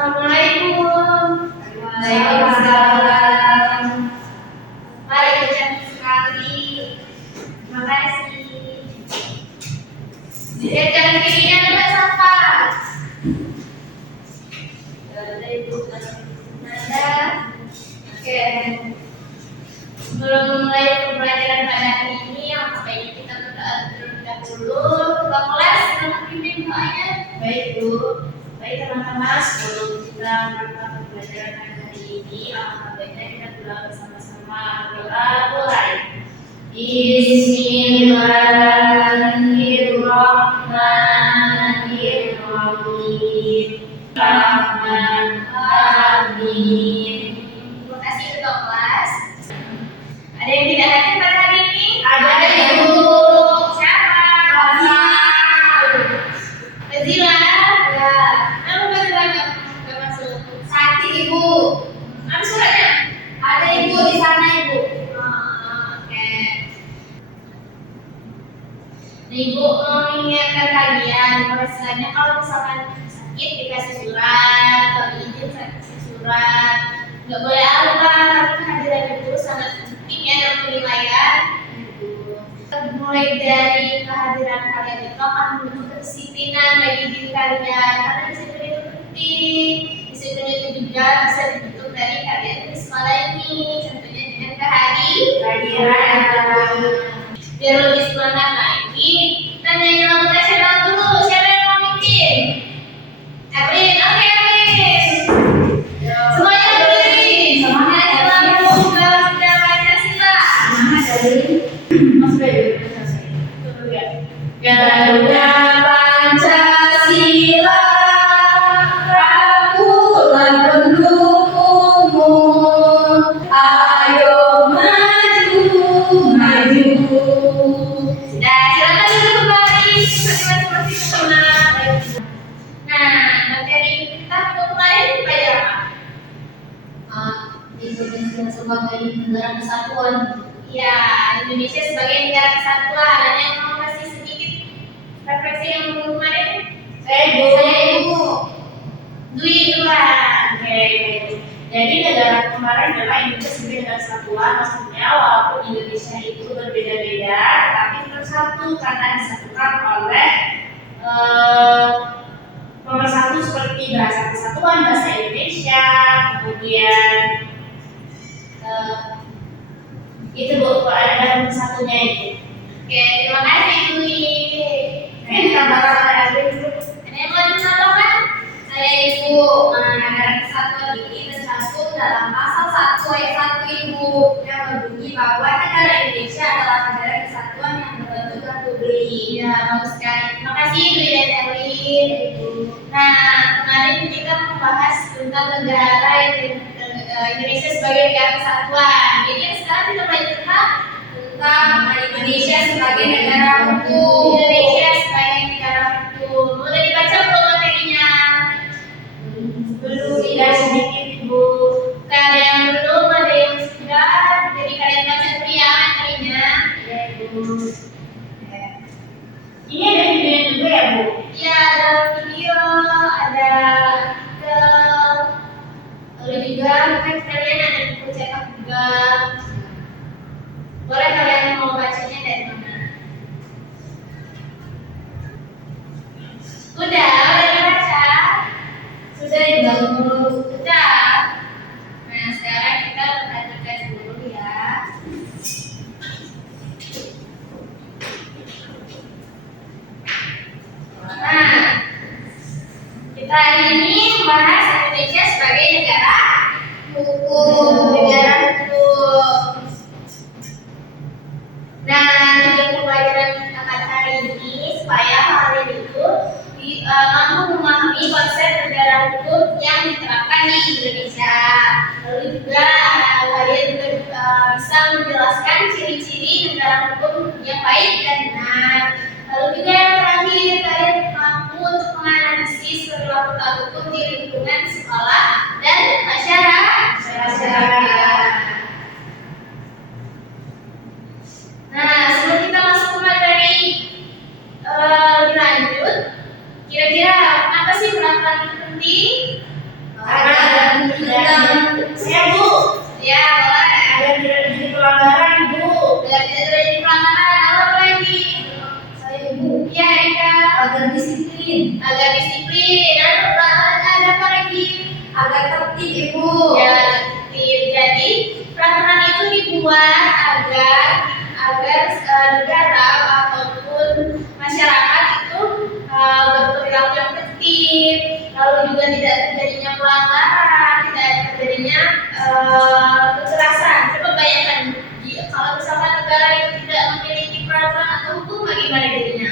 Assalamualaikum. Waalaikumsalam. Baik, cantik sekali. Terima kasih. Lihat kanan kirinya ada siapa? Ada Ibu Nanda. Oke. Sebelum mulai pembelajaran pada hari ini, yang baiknya kita berdoa terlebih dahulu. Ketua kelas, selamat pimpin doanya. Baik Bu, baik teman-teman, sebelum kita melakukan pembelajaran hari ini, alangkah baiknya kita berdoa bersama-sama. Doa mulai. Bismillahirrahmanirrahim. Amin. Terima kasih ketua kelas. Ada yang tidak hadir pada hari ini? Ada Ibu. Siapa? Fazila. Ya. Nama Fazila nggak masuk. Sakti Ibu. Mana suratnya? Ada Ibu di sana Ibu. Oke. Nah, Ibu mau mengingatkan kalian bahwa istilahnya kalau misalkan sakit dikasih surat, kalau izin kasih surat, nggak boleh apa, tapi kehadiran Ibu sangat penting ya dalam penilaian. Mulai dari kehadiran kalian itu akan menunjukkan kedisiplinan bagi diri kalian, karena disiplin itu penting. Disiplin itu juga bisa dibentuk dari kalian di sekolah ini, contohnya dengan kehadiran. Biar lebih semangat lagi, kita nyanyi lagu nasional dulu. Siapa yang mau mimpin? Evelyn, oke Evelyn. Semuanya berdiri. Semangat, Lagu Garuda Pancasila. Semangat dari Mas Bayu. Garuda Pancasila, rangkulan pendukungmu, ayo maju, maju. Sudah, silakan duduk kembali seperti masing-masing teman. Nah, materi kita minggu kemarin belajar apa? Indonesia sebagai negara kesatuan. Ya, Indonesia sebagai negara kesatuan. Ada yang mau kasih sedikit refleksi yang minggu kemarin? Saya Ibu. Dwi duluan. Oke. Jadi negara kemarin adalah Indonesia sebagai negara kesatuan. Maksudnya walaupun Indonesia itu berbeda-beda, tapi tetap satu karena disatukan oleh pemersatu seperti bahasa kesatuan bahasa Indonesia, kemudian itu Bu, ada satunya itu. Oke, terima kasih Dwi. Nah, ditambahkan oleh Adri itu. Ada yang mau ditambahkan? Saya Ibu, negara kesatuan ini tercantum dalam pasal 1 ayat 1 Ibu, yang berbunyi bahwa negara Indonesia adalah negara kesatuan yang berbentuk republik. Iya, bagus sekali. Terima kasih Dwi dan Evelyn. Nah, kemarin kita membahas tentang negara Indonesia sebagai negara kesatuan. Jadi yang sekarang kita belajar tentang Indonesia sebagai negara hukum. Indonesia sebagai negara hukum. Boleh dibaca belum materinya? Belum, tidak sedikit Ibu. Ada yang belum, ada yang sudah. Jadi kalian baca dulu ya materinya. Ya Ibu. Ini ada videonya juga ya Bu? Ya, ada video, ada artikel, lalu juga mungkin kalian ada buku cetak juga. Boleh kalian mau bacanya dari mana? Udah dibaca? Sudah Ibu. Sudah. Nah, sekarang kita perhatikan dulu ya. Nah, kita hari ini membahas Indonesia sebagai negara hukum. Negara hukum. Nah, tujuan pembelajaran kita pada hari ini supaya kalian itu mampu memahami konsep negara hukum yang diterapkan di Indonesia. Lalu juga kalian juga bisa menjelaskan ciri-ciri negara hukum yang baik dan benar. Lalu juga yang terakhir, kalian mampu untuk menganalisis perilaku hukum di lingkungan sekolah dan masyarakat. Nah, sebelum kita masuk ke materi lebih lanjut, kira-kira apa sih peran penting gimana jadinya?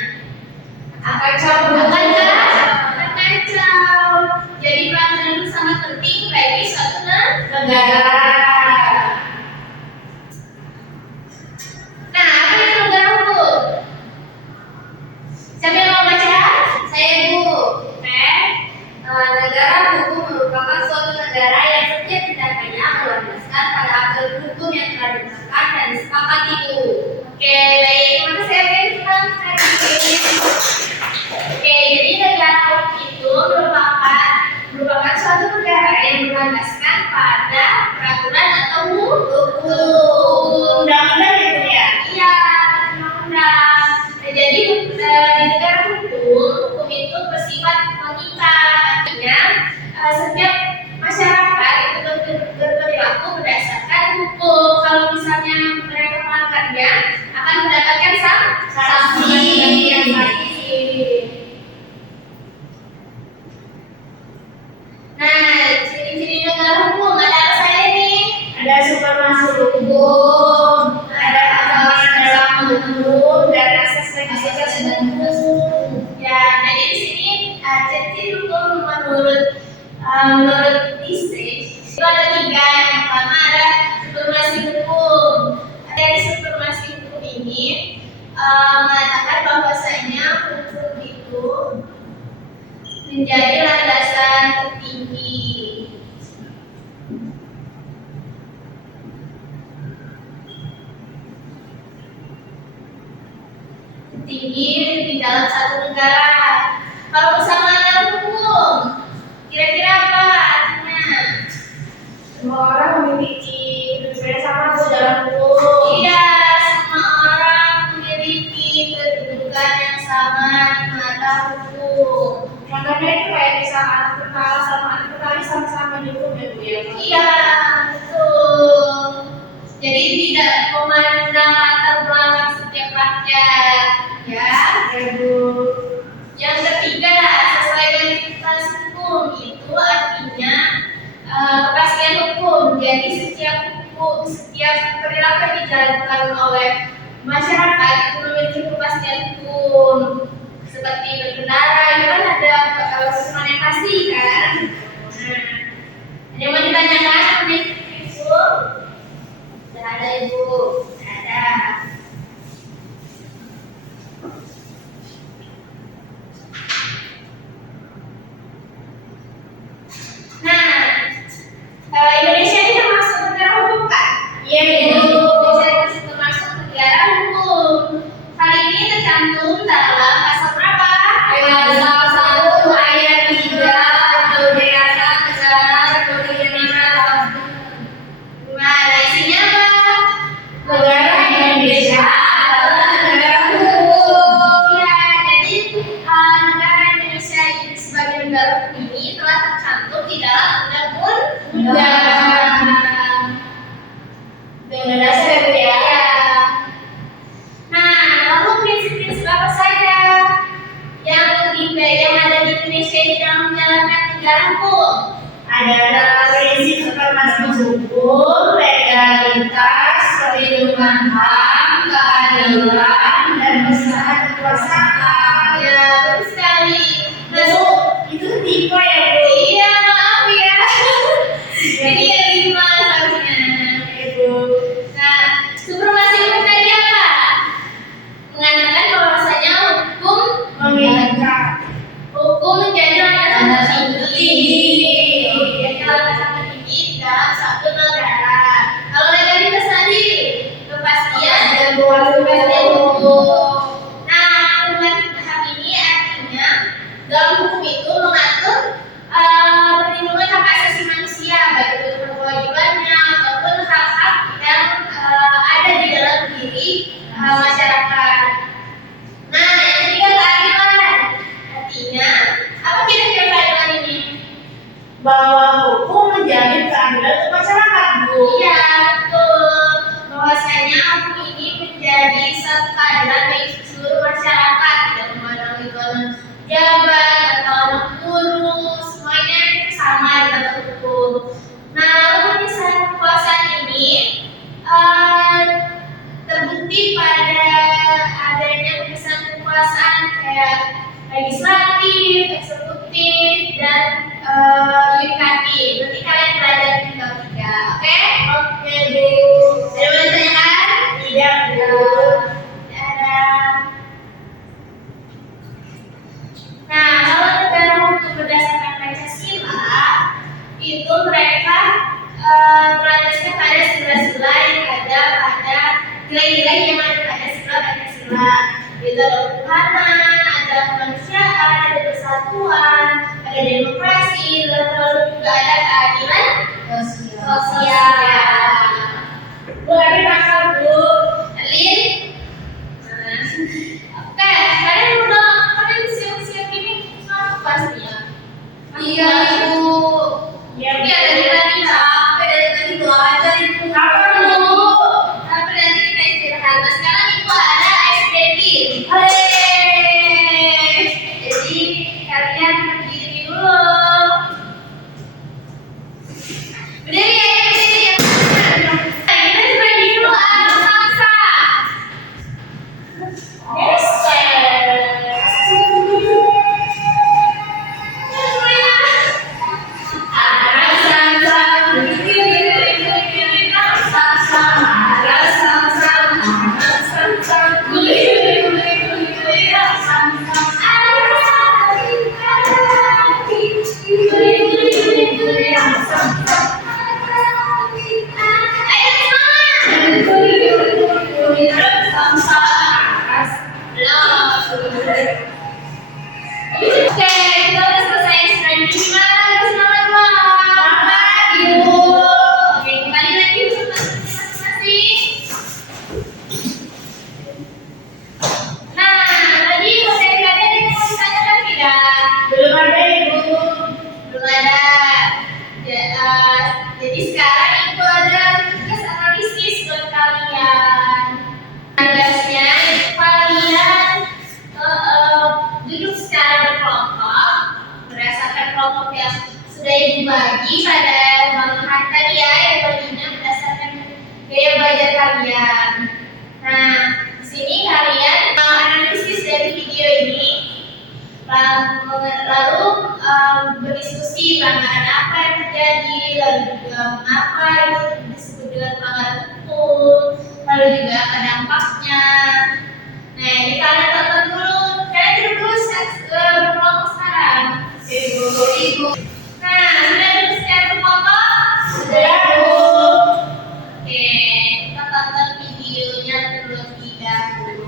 Akan kacau. Akan kacau. Jadi peraturan itu sangat penting bagi suatu negara. Nah, apa itu negara hukum? Siapa yang mau baca? Saya Bu. Negara hukum merupakan suatu negara yang setiap tindakannya melandaskan pada aturan hukum yang telah ditetapkan dan disepakati itu. Oke, baik. Terima kasih kita Oke, jadi negara hukum itu merupakan suatu negara yang berlandaskan pada peraturan atau hukum. Undang-undang itu ya? Iya, undang-undang. Nah, jadi di negara hukum itu bersifat mengikat. Artinya setiap masyarakat itu berperilaku berdasarkan hukum. Kalau misalnya mereka melanggarnya, akan mendapatkan sanksi. Nah, ciri-ciri negara hukum ada apa saja nih? Ada supremasi hukum, ada keamanan dalam hukum, dan asas legislatif hukum. Ya, jadi di sini ciri-ciri hukum menurut ISRI itu ada 3. Yang pertama ada supremasi hukum. Dari supremasi hukum ini mengatakan bahwasanya hukum itu menjadi landasan tertinggi. Di dalam satu negara. Kalau kesamaan dalam hukum, kira-kira apa artinya? Semua orang memiliki berbeda sama dalam hukum. Iya, semua orang memiliki kedudukan yang sama di mata hukum. Contohnya itu kayak bisa anak berkala sama anak petani sama-sama dihukum ya Bu ya? Iya, betul. Jadi tidak memandang latar belakang setiap rakyat, ya Bu. Yang ketiga, sesuai dengan identitas hukum itu artinya kepastian hukum. Jadi setiap perilaku yang dijalankan oleh masyarakat itu memiliki kepastian hukum. Seperti berkendara, itu kan ada kepastian yang pasti kan. Nah, ada yang mau ditanyakan mengenai itu? Tidak ada Ibu. Tidak ada. Nah, Indonesia ini termasuk negara hukum kan? Iya Ibu. Indonesia termasuk negara hukum. Hal ini tercantum dalam pasal berapa? Pasal 1 ayat 3 Kemerdekaan Negara Republik Indonesia. Nah, isinya apa? Negara Indonesia adalah negara hukum. Ya, jadi negara Indonesia ini sebagai negara hukum ini telah tercantum di dalam undang-undang. Undang-undang dasar ya. Nah, lalu prinsip-prinsip apa saja yang ada di Indonesia di dalam menjalankan negara hukum? Ada prinsip supremasi hukum, legalitas, perlindungan HAM, keadilan, dan persamaan kekuasaan. Ya, betul sekali. Nah, itu tipe ya Bu? Iya, maaf ya. Ini yang 5 seharusnya Ibu. Nah, supremasi hukum tadi apa? Mengatakan bahwasanya hukum menjadi landasan tertinggi. Menjadi landasan tertinggi di dalam satu negara. Kalau legalitas tadi kepastian hukum. kekuasaan kayak legislatif, eksekutif, dan yudikatif. Berarti kalian belajar tinggal tiga, oke? Oke, Bu. Ada yang mau ditanyakan? Tidak, Bu. Ada. Nah, kalau negara hukum berdasarkan Pancasila, itu mereka berlandaskan pada sila-sila yang ada pada nilai-nilai yang ada pada sila Pancasila. Itu ada ketuhanan, ada kemanusiaan, ada persatuan, ada demokrasi, lalu juga ada keadilan sosial. Bu, lagi pasal Bu. Alin. Oke, kalian siap-siap ini sama pastinya. Iya, Ibu. Ya, dari tadi Capek dari tadi belajar, Ibu. apa dulu? Tapi nanti kita istirahat. Nah, sekarang Ibu ada ice breaking. Jadi kalian berdiri dulu. Berdiri ya, berdiri ya. Kita berdiri dulu, saksa. Yes. Oke, kita udah selesai stretching. Gimana? Semangat Bang? Ibu. Oke, kembali lagi untuk masing-masing. Nah, tadi materi ada yang mau ditanyakan tidak? Belum ada, Ibu. Belum ada. Jadi sekarang Ibu ada tugas analisis buat kalian. Tugasnya itu kalian duduk secara berkelompok berdasarkan kelompok yang sudah Ibu bagi pada bahan tadi ya, yang baginya berdasarkan gaya belajar kalian. Nah, di sini kalian analisis dari video ini, lalu berdiskusi pelanggaran apa yang terjadi, lalu juga mengapa itu disebut dengan pelanggaran hukum, lalu juga apa dampaknya. Nah, ini kalian tonton dulu. Kalian duduk dulu berkelompok sekarang. Ibu. Nah, sudah duduk secara berkelompok? Sudah, Bu. Oke, kita tonton videonya terlebih dahulu.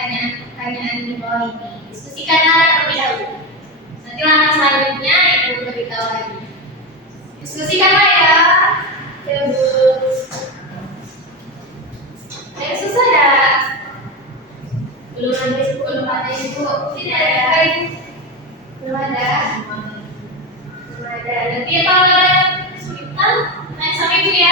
pertanyaan-pertanyaan di bawah ini. Diskusikanlah terlebih dahulu. Nanti langkah selanjutnya Ibu beritahu lagi. Diskusikanlah ya. Ibu. Yang susah ya? Belum ada Ibu, belum ada Ibu. Tidak ada Ibu. Belum ada. Belum ada. Nanti kalau ada kesulitan, tanya sama Ibu ya.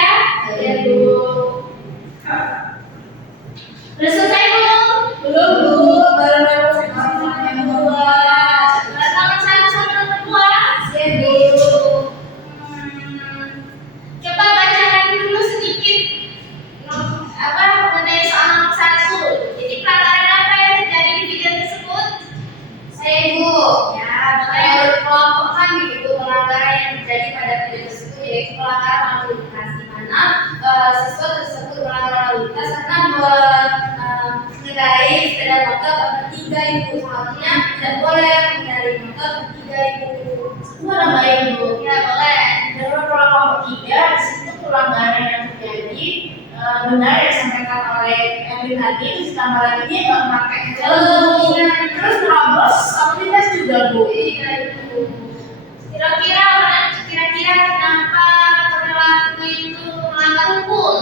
siswa tersebut melanggar lalu lintas karena mengendarai sepeda motor bertiga ibu. Seharusnya tidak boleh mengendarai motor bertiga ibu. Boleh Ibu. Ya boleh. Menurut kelompok 3, di situ pelanggaran yang terjadi benar yang disampaikan oleh Erwin tadi, terus tambah lagi dia nggak pakai helm, terus terobos lalu lintas juga Bu. Iya ibu. Kira-kira kenapa perilaku itu melanggar hukum?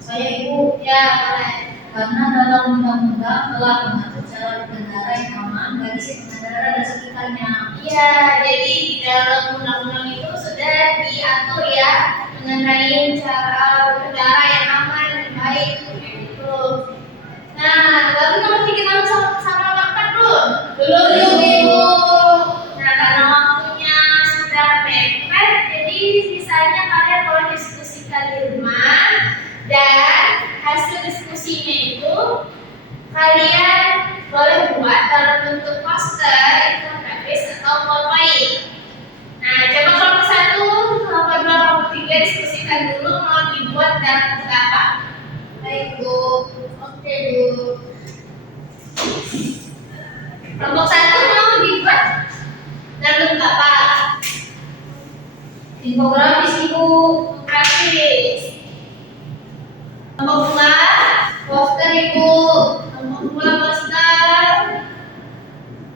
Saya Ibu, Ya, boleh. karena dalam undang-undang telah mengatur cara berkendara yang aman bagi si pengendara dan sekitarnya. Iya, jadi di dalam undang-undang itu sudah diatur ya mengenai cara berkendara yang aman dan baik kayak gitu. Nah, lalu nomor 3 kita sama makan belum? Belum Ibu. Nah, karena waktunya sudah mepet, jadi sisanya kalian boleh diskusikan di rumah dan hasil diskusinya itu kalian boleh buat dalam bentuk poster, infografis atau PowerPoint. Nah, coba kelompok 1, kelompok 2, kelompok 3 diskusikan dulu mau dibuat dalam bentuk apa? Baik Bu. Oke Bu. Kelompok 1 mau dibuat dalam bentuk apa? Infografis Ibu. Grafis. Kelompok 2, Poster ibu. kelompok 2 poster.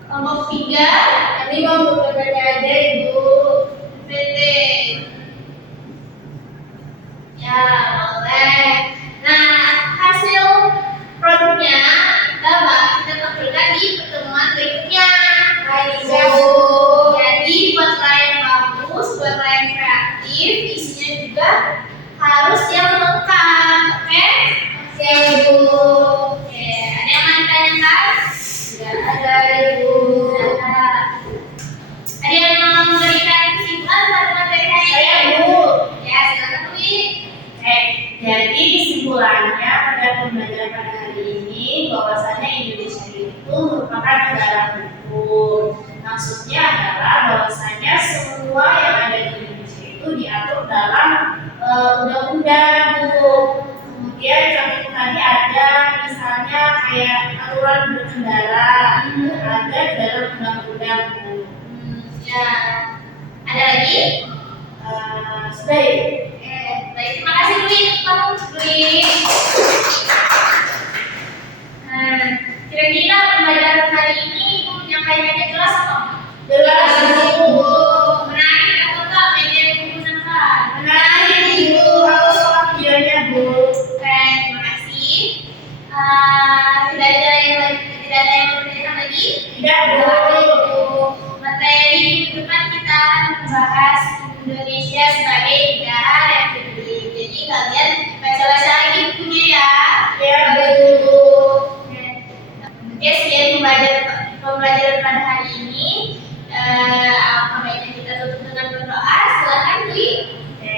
Kelompok 3, Ini mau PPT aja ibu. PT. Ya, boleh. Nah, hasil produknya dapat kita tampilkan di pertemuan berikutnya. Baik Ya, ibu. jadi buatlah yang bagus, buatlah yang kreatif, isinya juga harus yang lengkap, oke? Oke ibu. Oke, ada yang mau ditanyakan? Tidak ada ibu. Ada yang mau memberikan kesimpulan pada materi hari ini? Saya Bu. Ya, silakan Bu. Jadi kesimpulannya pada pembelajaran pada hari ini bahwasanya Indonesia itu merupakan negara hukum. Maksudnya adalah bahwasanya semua yang ada di Indonesia itu diatur dalam undang-undang Bu. Kemudian contoh tadi ada misalnya kayak aturan berkendara itu ada di dalam undang-undang Bu. Ya, ada lagi? Sudah ya? Baik, terima kasih Dwi. Dwi. Nah, kira-kira pembelajaran hari ini Ibu menyampaikannya jelas apa? Jelas Bu. Menarik atau enggak media yang digunakan? Menarik Ibu, aku suka videonya Bu. Oke, terima kasih. Tidak ada yang mau ditanyakan lagi? Tidak Bu. Materi minggu depan kita akan membahas Indonesia sebagai negara republik. Jadi kalian baca-baca lagi bukunya ya. Ya Bu. Oke, sekian pembelajaran pada hari ini. Apa baiknya kita tutup dengan berdoa? Silakan Dwi. Oke,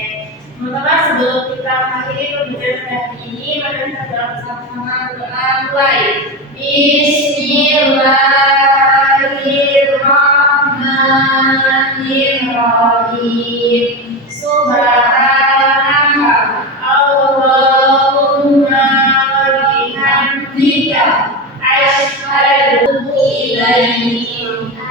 teman-teman sebelum kita mengakhiri pembelajaran hari ini, mari kita berdoa bersama-sama. Doa mulai. Bismillahirrahmanirrahim. Subhanaka Allahumma wa bihamdika asyhadu ilaika